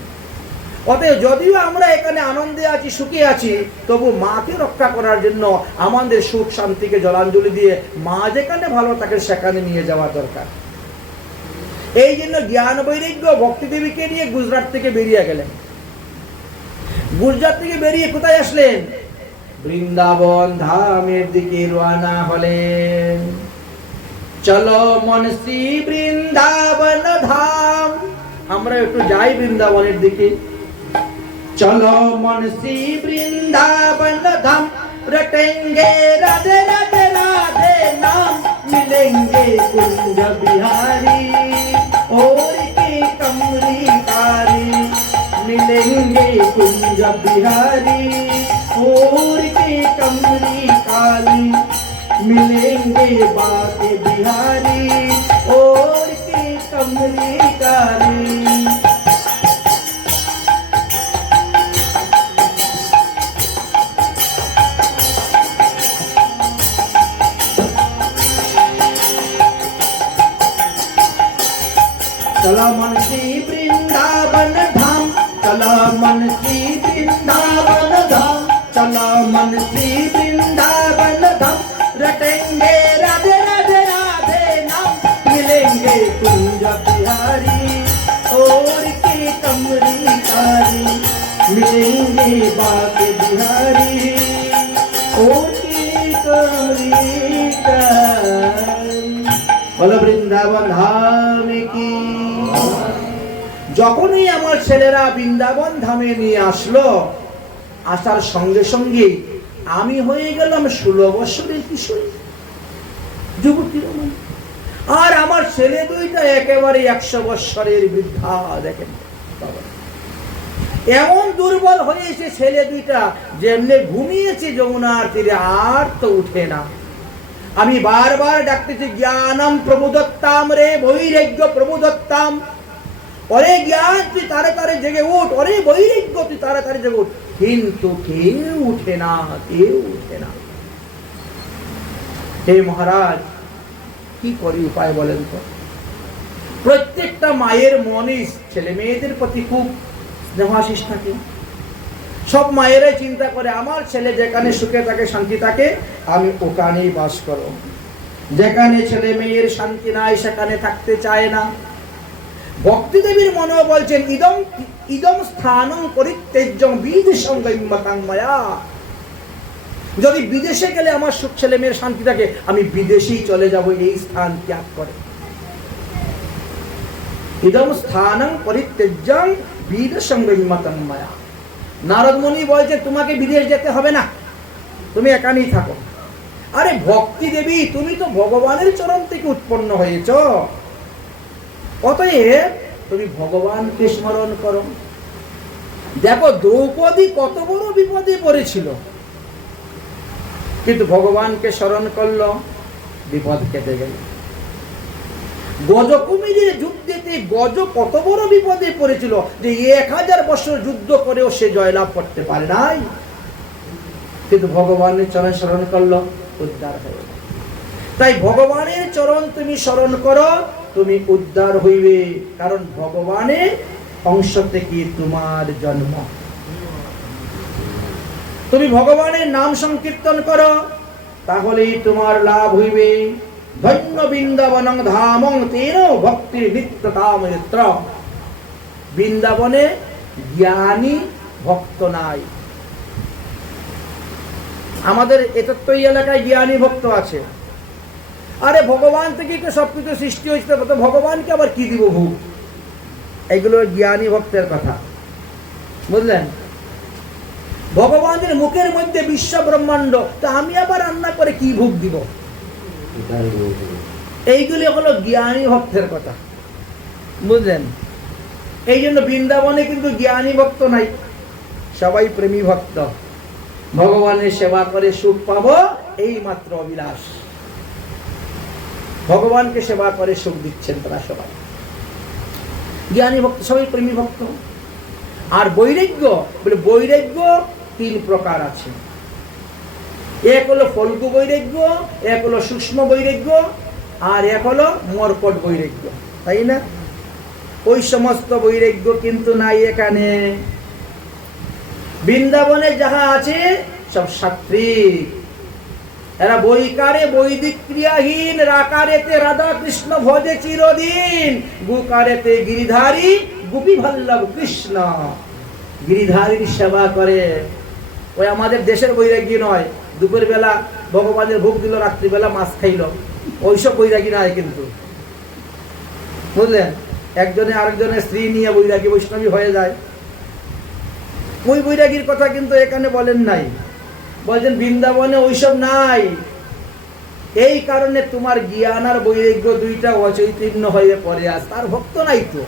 অতএব যদিও আমরা এখানে আনন্দে আছি, সুখে আছি, তবু মাকে রক্ষা করার জন্য আমাদের সুখ শান্তিকে জলাঞ্জলি দিয়ে মা যেখানে ভালো থাকে সেখানে নিয়ে যাওয়া দরকার। এই জন্য জ্ঞান বৈরাগ্য ভক্তি দেবীকে নিয়ে গুজরাট থেকে বেরিয়ে গেলেন। গুজরাট থেকে বেরিয়ে কোথায় আসলেন? বৃন্দাবন ধামের দিকে রওনা হলেন। চলো মনসি বৃন্দাবন ধাম। আমরা একটু যাই বৃন্দাবনের দিকে। चलो मनसी वृंदावन धाम, रटेंगे राधे राधे राधे नाम, मिलेंगे कुंज बिहारी और की कमरी कारी, मिलेंगे कुंज बिहारी और की कमरी काली, मिलेंगे बाके बिहारी और की कमरी कारी। चला मनसी वृंदावन धाम, चला मनसी वृंदावन धाम, चला मनसी वृंदावन धाम, रटेंगे राधे राधे राधे नाम, मिलेंगे कुंज बिहारी और की कमरी कारी, मिलेंगे बाके बिहारी और की कमरी कारी। बोलो वृंदावन धाम की। যখনই আমার ছেলেরা বৃন্দাবন ধামে নিয়ে আসলো, আসার সঙ্গে সঙ্গে আমি হয়ে গেলাম 16 বছরের কিশোরী, যুবতী। আর আমার ছেলে দুইটা একেবারে 100 বছরের বৃদ্ধা। দেখেন এমন দুর্বল হয়েছে ছেলে দুইটা, যেমনি ঘুমিয়েছে যমুনার তীরে, আর তো উঠে না। আমি বারবার ডাকতেছি, জ্ঞানম প্রবুদত্তাম রে বৈরাগ্য প্রবুদত্তাম। অরে জ্ঞান তুই তাড়াতাড়ি জেগে উঠ, অরে বৈরাগ্য তুই তাড়াতাড়ি জেগে উঠ। কিন্তু কেউ উঠে না, কেউ উঠে না। হে মহারাজ, কি করি উপায় বলেন তো? প্রত্যেকটা মায়ের মনে ছেলে মেয়েদের প্রতি খুব স্নেহাশিস থাকে। সব মায়েরাই চিন্তা করে আমার ছেলে যেখানে সুখে থাকে, শান্তি থাকে, আমি ওখানেই বাস করব। যেখানে ছেলে মেয়ের শান্তি নাই সেখানে থাকতে চায় না। ভক্তি দেবীর মনে বলছেন, ইদম ইদম স্থানং পরিত্যজ্যং বিদেশং গম্যতাং মায়া। যদি বিদেশে গেলে আমার সুখ, ছেলে মেয়ের শান্তি থাকে, আমি বিদেশেই চলে যাব এই স্থান ত্যাগ করে। ইদম স্থানং পরিত্যজ্যং বিদেশং গম্যতাং মায়া। নারদ মুনি বলছে তোমাকে বিদেশ যেতে হবে না, তুমি এখানেই থাকো। আরে ভক্তি দেবী, তুমি তো ভগবানের চরণ থেকে উৎপন্ন হয়েছ, অতএব তুমি ভগবানকে স্মরণ করো। দেখো দ্রৌপদী কত বড় বিপদে পড়েছিল, কিন্তু ভগবানকে স্মরণ করলো, বিপদ কেটে গেল। গজ কুমিরের যুদ্ধেতে গজ কত বড় বিপদে পড়েছিল যে 1000 বছর যুদ্ধ করেও সে জয়লাভ করতে পারে নাই, কিন্তু ভগবানের চরণ স্মরণ করলো, উদ্ধার হয়ে গেল। তাই ভগবানের চরণ তুমি স্মরণ করো, তুমি উদ্ধার হইবে, কারণ ভগবানের অংশ থেকে তোমার জন্ম। তুমি ভগবানের নাম সংকীর্তন করো, তাহলেই তোমার লাভ হইবে। ধন্য বৃন্দাবনং ধামং তেন ভক্তির নিত্যতামৃত্র। বৃন্দাবনে জ্ঞানী ভক্ত নাই। আমাদের এতত্তই এলাকায় জ্ঞানী ভক্ত আছে। আরে ভগবান থেকে তো সবকিছু সৃষ্টি হয়েছে, তো ভগবানকে আবার কি দিব ভোগ? এগুলো জ্ঞানী ভক্তের কথা, বুঝলেন? ভগবানের মুখের মধ্যে বিশ্ব ব্রহ্মাণ্ড, তা আমি আবার রান্না করে কি ভোগ দিব? এইগুলি হলো জ্ঞানী ভক্তের কথা, বুঝলেন? এই জন্য বৃন্দাবনে কিন্তু জ্ঞানী ভক্ত নাই, সবাই প্রেমী ভক্ত। ভগবানের সেবা করে সুখ পাবো, এই মাত্র অভিলাষ। ভগবানকে সেবা করে সুখ দিচ্ছেন তারা সবাই জ্ঞানী ভক্ত, সবাই প্রেমী ভক্ত। আর বৈরাগ্য বলে, বৈরাগ্য 3 প্রকার আছে। এক হলো ফল্গু বৈরাগ্য, এক হলো সূক্ষ্ম বৈরাগ্য, আর এক হলো মর্কট বৈরাগ্য, তাই না? ওই সমস্ত বৈরাগ্য কিন্তু নাই এখানে। বৃন্দাবনে যাহা আছে সব সাত্ত্বিক। এরা বৈকারে বৈদিক ক্রিয়াহীন, রাকারেতে রাধা কৃষ্ণ ভজে চিরদিন, গুকারেতে গিরিধারী গোপী বল্লভ কৃষ্ণ। গিরিধারীর সেবা করে। ওই আমাদের দেশের বৈরাগী নয়, দুপুর বেলা ভগবানের ভোগ দিল, রাত্রিবেলা মাছ খাইল, ওইসব বৈরাগী নয় কিন্তু, বুঝলেন? একজনে আরেকজনের স্ত্রী নিয়ে বৈরাগী বৈষ্ণবী হয়ে যায়, ওই বৈরাগীর কথা কিন্তু এখানে বলেন নাই। বলছেন বৃন্দাবনে ওইসব নাই। এই কারণে তোমার জ্ঞান আর বৈরাগ্য দুইটা অচৈতন্য হয়ে পড়ে আস। তার ভক্ত নাই তো,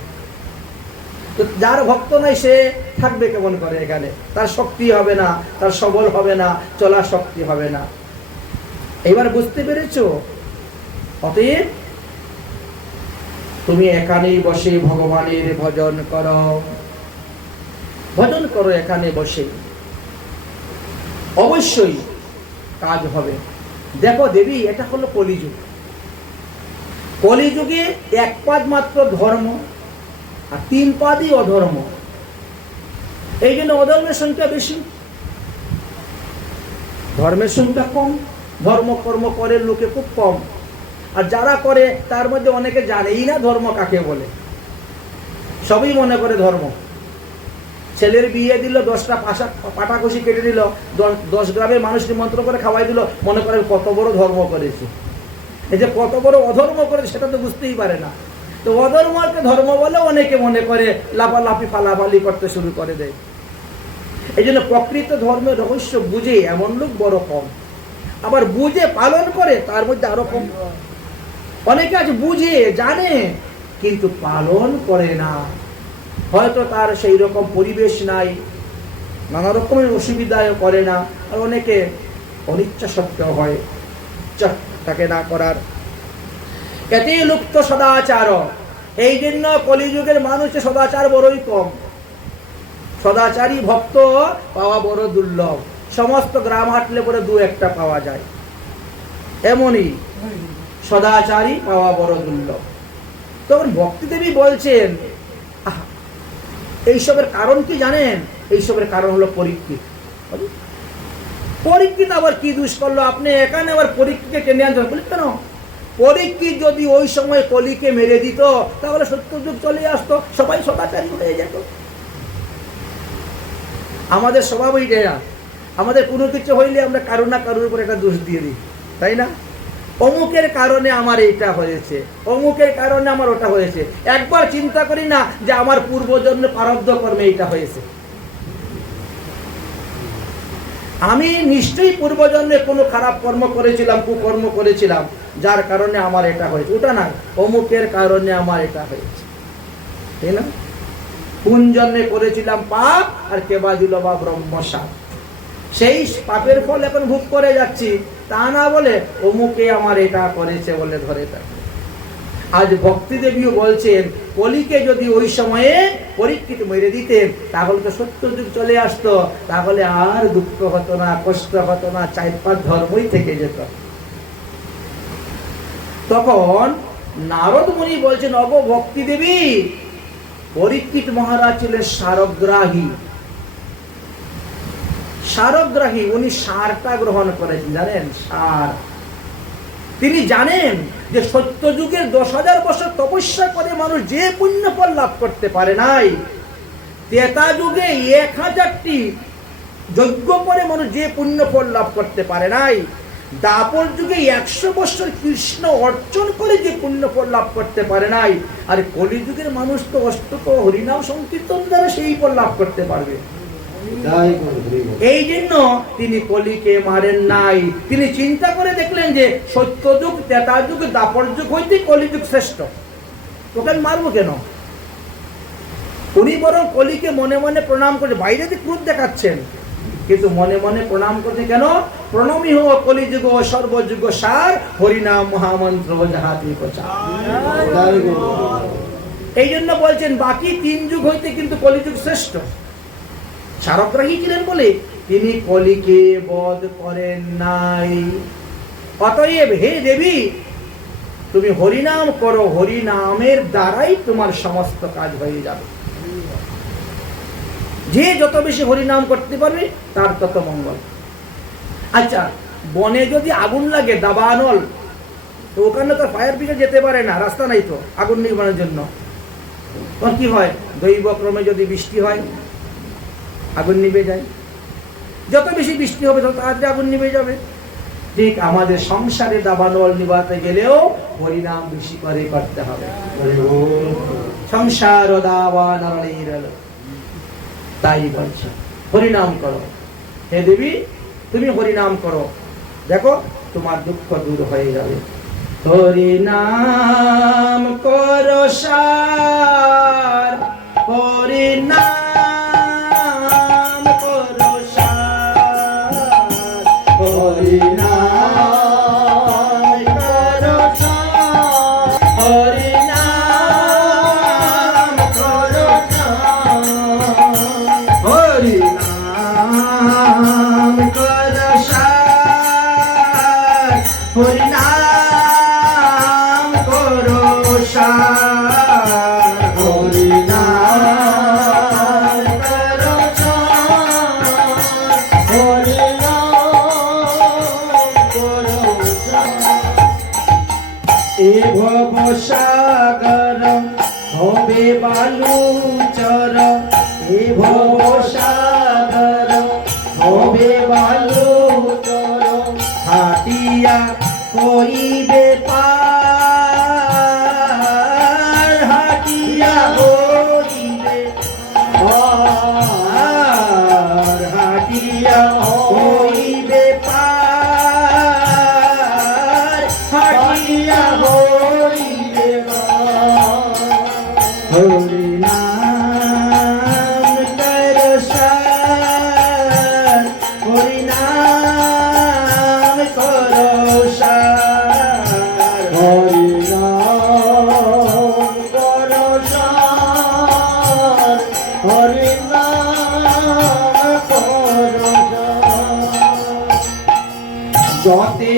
যার ভক্ত নাই সে থাকবে কেমন করে এখানে? তার শক্তি হবে না, তার সবল হবে না, চলার শক্তি হবে না। এবার বুঝতে পেরেছো? অতএব তুমি এখানেই বসে ভগবানের ভজন করো, ভজন করো এখানে বসে, অবশ্যই কাজ হবে। দেখো দেবী, এটা হলো কলিযুগ। কলিযুগে 1 পাদ মাত্র ধর্ম, আর 3 পাদই অধর্ম। এই জন্য অধর্মের সংখ্যা বেশি, ধর্মের সংখ্যা কম। ধর্ম কর্ম করে লোকে খুব কম, আর যারা করে তার মধ্যে অনেকে জানেই না ধর্ম কাকে বলে। সবই মনে করে ধর্ম। ছেলের বিয়ে দিল, 10টা পাটাকষি কেটে দিল, 10 গ্রামের মানুষ নিমন্ত্রণ করে খাওয়াই দিল, মনে করে কত বড় ধর্ম করেছে। এই যে কত বড় অধর্ম করেছে সেটা তো বুঝতেই পারে না। তো অধর্মকে ধর্ম বলে অনেকে মনে করে, লাফালাফি ফালাফালি করতে শুরু করে দেয়। এই জন্য প্রকৃত ধর্মের রহস্য বুঝে এমন লোক বড় কম, আবার বুঝে পালন করে তার মধ্যে আরো কম। অনেকে আছে বুঝে জানে কিন্তু পালন করে না, হয়তো তার সেই রকম পরিবেশ নাই, নানা রকমের অসুবিধায় করে না। আর অনেকে অনিচ্ছা সত্ত্বেও হয় তাকে না করার। এতে লুপ্ত সদাচার। এই জন্য কলিযুগের মানুষের সদাচার বড়ই কম। সদাচারী ভক্ত পাওয়া বড় দুর্লভ। সমস্ত গ্রাম হাঁটলে পরে 2-1টা পাওয়া যায়, এমনই সদাচারী পাওয়া বড় দুর্লভ। তখন ভক্তিদেবী বলছেন, এইসবের কারণ কি জানেন? এইসবের কারণ হলো পরীক্ষিত। পরীক্ষিত আবার কি দোষ করলো? আপনি এখানে আবার পরীক্ষিতকে টেনে আনছেন, বলি কেন? পরীক্ষিত যদি ওই সময় কলিকে মেরে দিত, তাহলে সত্যযুগ চলে আসতো, সবাই সদাচারী হয়ে যেত। আমাদের স্বভাব এইটা, আমাদের কোনো কিছু হইলে আমরা কারো না কারোর উপর একটা দোষ দিয়ে দিই, তাই না? অমুকের কারণে আমার এইটা হয়েছে, অমুকের কারণে আমার ওটা হয়েছে। একবার চিন্তা করি না যে আমার পূর্বজন্মে প্রারব্ধ কর্মে এইটা হয়েছে। আমি নিশ্চয়ই পূর্বজন্মে কোনো খারাপ কর্ম করেছিলাম, কুকর্ম করেছিলাম, যার কারণে আমার এটা হয়েছে। ওটা না, অমুকের কারণে আমার এটা হয়েছে, তাই না? কোন জন্মে করেছিলাম পাপ, আর কেবা দিল বা ব্রহ্মসাপ, সেই পাপের ফল এখন ভোগ করে যাচ্ছি, তা না বলে অমুকে আমার এটা করেছে বলে ধরে থাকে। আজ ভক্তি দেবীও বলছেন, কলিকে যদি ওই সময়ে পরীক্ষিত মেরে দিতেন, তাহলে তো সত্য যুগ চলে আসতো, তাহলে আর দুঃখ হতো না, কষ্ট হতো না, 4-5 ধর্মই থেকে যেত। তখন নারদ মুনি বলছেন, অগো ভক্তি দেবী, পরীক্ষিত মহারাজ ছিলেন সারগ্রাহী। সারগ্রাহী, উনি সারটা গ্রহণ করেছেন, জানেন? সার। তিনি জানেন যে সত্য যুগের 10,000 বছর তপস্যা করে মানুষ যে পুণ্য ফল লাভ করতে পারে নাই, ত্রেতা যুগে 1000টি যজ্ঞ করে মানুষ যে পুণ্য ফল লাভ করতে পারে নাই, দাপর যুগে 100 বছর কৃষ্ণ অর্চন করে যে পুণ্য ফল লাভ করতে পারে নাই, আর কলিযুগের মানুষ তো অষ্টক হরিনাম সংকীর্তন দ্বারা সেই ফল লাভ করতে পারবে। এই জন্য তিনি কলিকে মারেন নাই। তিনি চিন্তা করে দেখলেন যে সত্যযুগ, ত্রেতা যুগ, দাপর যুগ হইতে কলিযুগ শ্রেষ্ঠ, ওকে মারবো কেন? উনি বরং কলিকে মনে মনে প্রণাম করে, বাইরে দিয়ে ক্রোধ দেখাচ্ছেন, কিন্তু মনে মনে প্রণাম করতে কেন? প্রণমী হো কলিযুগ সর্বযুগ সার, হরিনাম মহামন্ত্র যাহাতে প্রচার। এই জন্য বলছেন বাকি 3 যুগ হইতে কিন্তু কলিযুগ শ্রেষ্ঠ। সারগ্রাহী ছিলেন বলে তিনি কলিকে বধ করেন নাই। অতএব হে দেবী, তুমি হরিনাম করো, হরিনামের দ্বারাই তোমার সমস্ত কাজ হয়ে যাবে। যে যত বেশি হরিনাম করতে পারবে তার তত মঙ্গল। আচ্ছা, বনে যদি আগুন লাগে, দাবানল, তো ওখানে তো ফায়ার ব্রিগেড যেতে পারে না, রাস্তা নাই তো আগুন নিবানোর জন্য। তখন কি হয়? দৈবক্রমে যদি বৃষ্টি হয়, আগুন নিভে যায়। যত বেশি বৃষ্টি হবে তত তাড়াতাড়ি আগুন নিভে যাবে। ঠিক আমাদের সংসারে দাবানল নিভাতে গেলেও হরিনাম বেশি করে করতে হবে। সংসার দাবানল, তাই বলছে হরিনাম করো। হে দেবী, তুমি হরিনাম করো, দেখো তোমার দুঃখ দূর হয়ে যাবে। হরিনাম করো সার, হরিনাম করো সার, হরিনাম করো সার, হরিনাম করো সার, হরিনাম করো সার, হরিনাম করো সার, হরিনাম করো সার, হরিনাম করো সার। এ ভব সাগর হবে বালুচর, এ ভব সাগর হবে বালুচর, হাটিয়া করিবে পার, হাটিয়া করিবে পার, হাটিয়া করিবে পার, হাটিয়া করিবে পার। হরিনাম করো সার, হরিনাম করো সার, হরিনাম করো সার, হরিনাম করো সার। যতে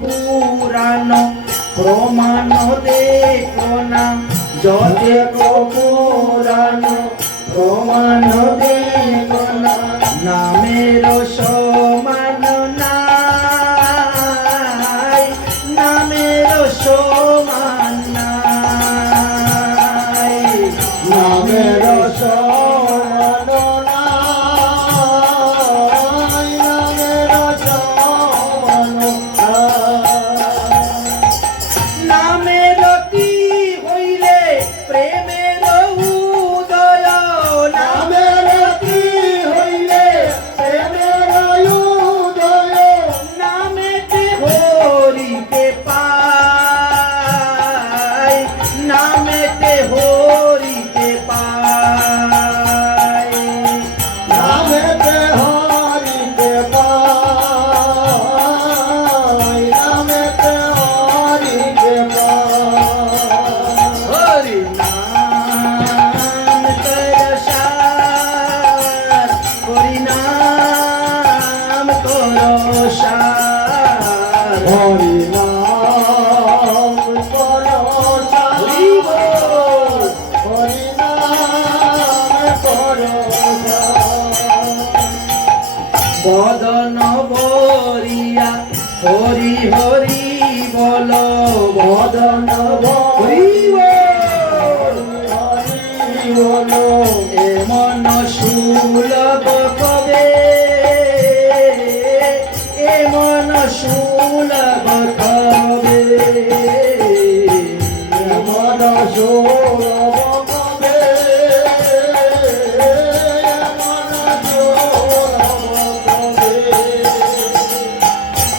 পুরাণ প্রমাণ দেখো না, যতে পুরাণ প্রমাণ দেখো না, নামের সমান নাই, নামের সমান নাই, নামের সমান নাই, নামের সমান নাই। নামের কি হইলে প্রেমের উদয়, নামের কি হইলে প্রেমের বল বদন হরি বল হরি বল এ মন সুলভ কবে এ মন সুলভ কবে মন সৌরভ কবে মন সৌরভ কবে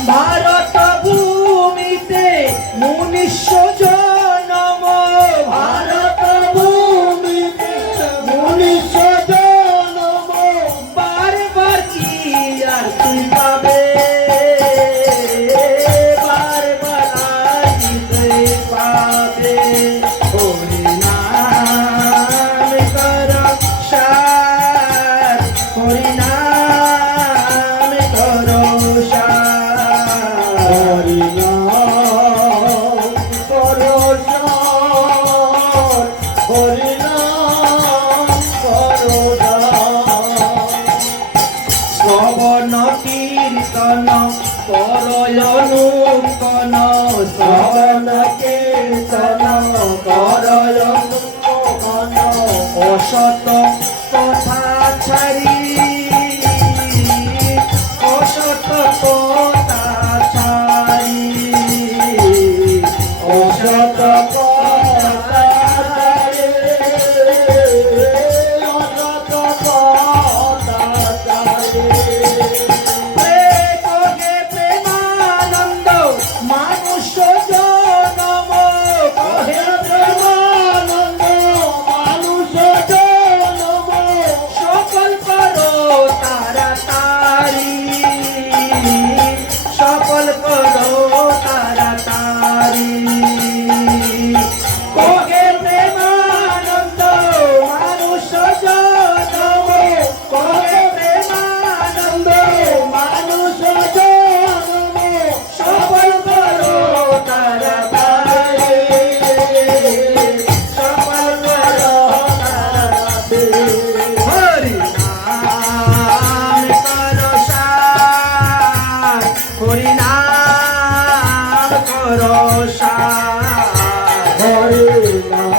ভারত ভূমিতে মনুষ্য জনম ভারত ভূমিতে মনুষ্য জনম বারবার কি আর তুই পাবে বারবার আর কি তুই পাবে হরি নাম কর সার হরি নাম কর সার হরি নাম করো সার হরি নাম করো সার শ্রবণ কীর্তন করয়নুকন শ্রবণ কীর্তন করয়নুকন অসত কথা ছাড়ি অসত কথা ছাড়ি অসত কথা কহে প্রেমানন্দ মানুষ জনম কহে প্রেমানন্দ মানুষ জনম সকল করো তাড়াতাড়ি সকল করো তাড়াতাড়ি কহে প্রেমানন্দ মানুষ জনম কহে প্রেমানন্দ মানুষ জনম সকল করো তাড়াতাড়ি সকল করো তাড়াতাড়ি হরি নাম করো সার হরি নাম করো সার হরি নাম